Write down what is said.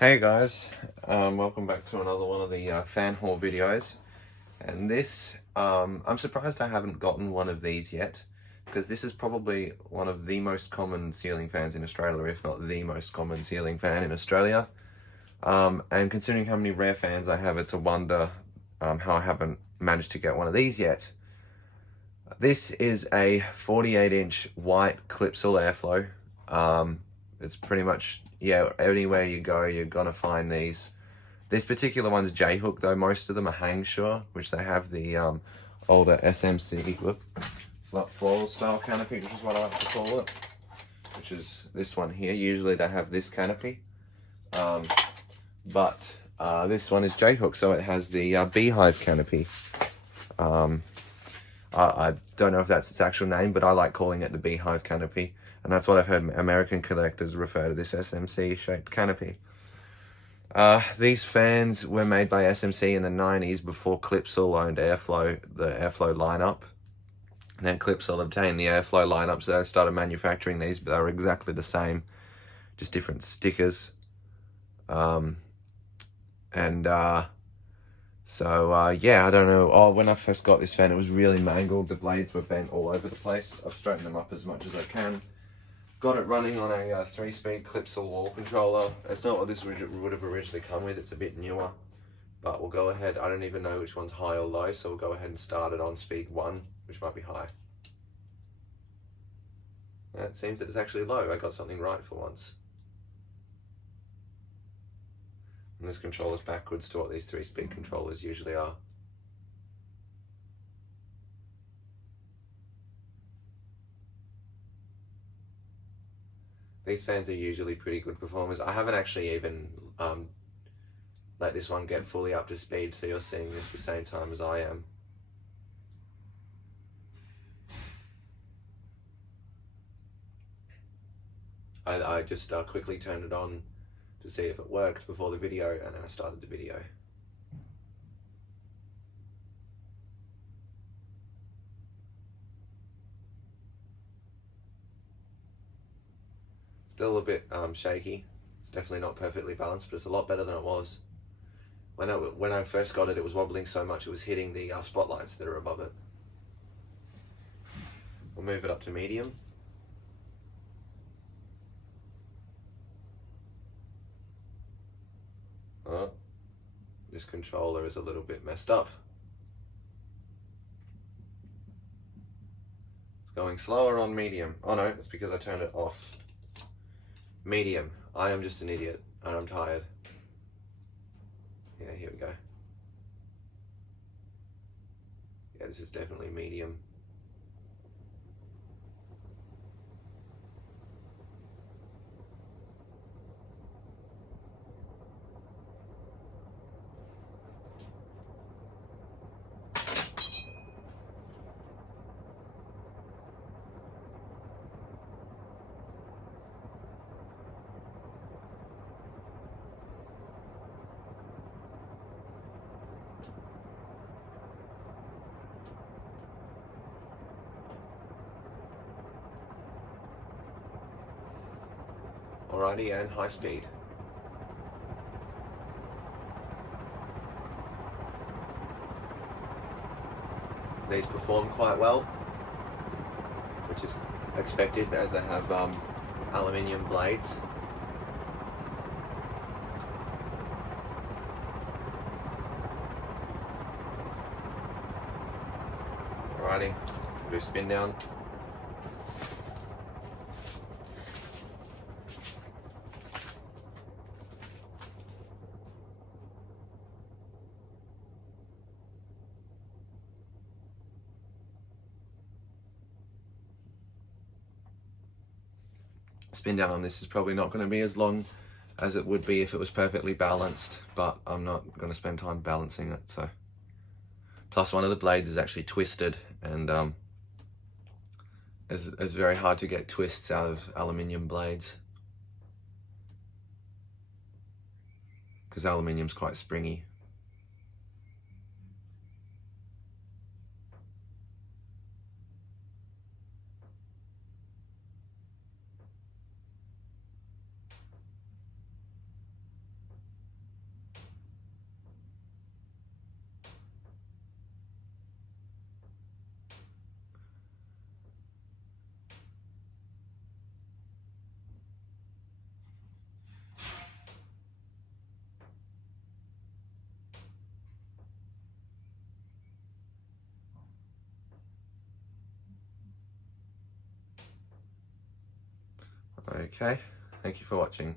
Hey guys, welcome back to another one of the fan haul videos. And this, I'm surprised I haven't gotten one of these yet, because this is probably one of the most common ceiling fans in Australia, if not the most common ceiling fan in Australia. And considering how many rare fans I have, it's a wonder how I haven't managed to get one of these yet. This is a 48-inch white Clipsal Airflow. It's pretty much, yeah, anywhere you go, you're gonna find these. This particular one's J-hook though. Most of them are hang-shore, which they have the older SMC floral style canopy, which is what I like to call it, which is this one here. Usually they have this canopy, but this one is J-hook, so it has the beehive canopy. I don't know if that's its actual name, but I like calling it the beehive canopy, and that's what I've heard American collectors refer to this SMC shaped canopy. These fans were made by SMC in the 90s before Clipsal owned Airflow, the Airflow lineup. And then Clipsal obtained the Airflow lineup, so they started manufacturing these, but they were exactly the same, just different stickers. Yeah, I don't know. Oh, when I first got this fan, it was really mangled. The blades were bent all over the place. I've straightened them up as much as I can. Got it running on a 3-speed Clipsal wall controller. It's not what this would have originally come with. It's a bit newer, but we'll go ahead. I don't even know which one's high or low, so we'll go ahead and start it on speed 1, which might be high. It seems that it's actually low. I got something right for once. And this controller's backwards to what these 3-speed controllers usually are. These fans are usually pretty good performers. I haven't actually even let this one get fully up to speed, so you're seeing this the same time as I am. I just quickly turned it on to see if it worked before the video, and then I started the video. Still a bit shaky. It's definitely not perfectly balanced, but it's a lot better than it was. When I first got it, it was wobbling so much it was hitting the spotlights that are above it. We'll move it up to medium. Oh, this controller is a little bit messed up. It's going slower on medium. Oh no, it's because I turned it off. Medium. I am just an idiot and I'm tired. Yeah, here we go. Yeah, this is definitely medium. Alrighty, and high speed. These perform quite well, which is expected as they have aluminium blades. Alrighty, do spin down. Spin down on this is probably not going to be as long as it would be if it was perfectly balanced, but I'm not going to spend time balancing it. So, plus one of the blades is actually twisted, and it's very hard to get twists out of aluminium blades because aluminium's quite springy. Okay, thank you for watching.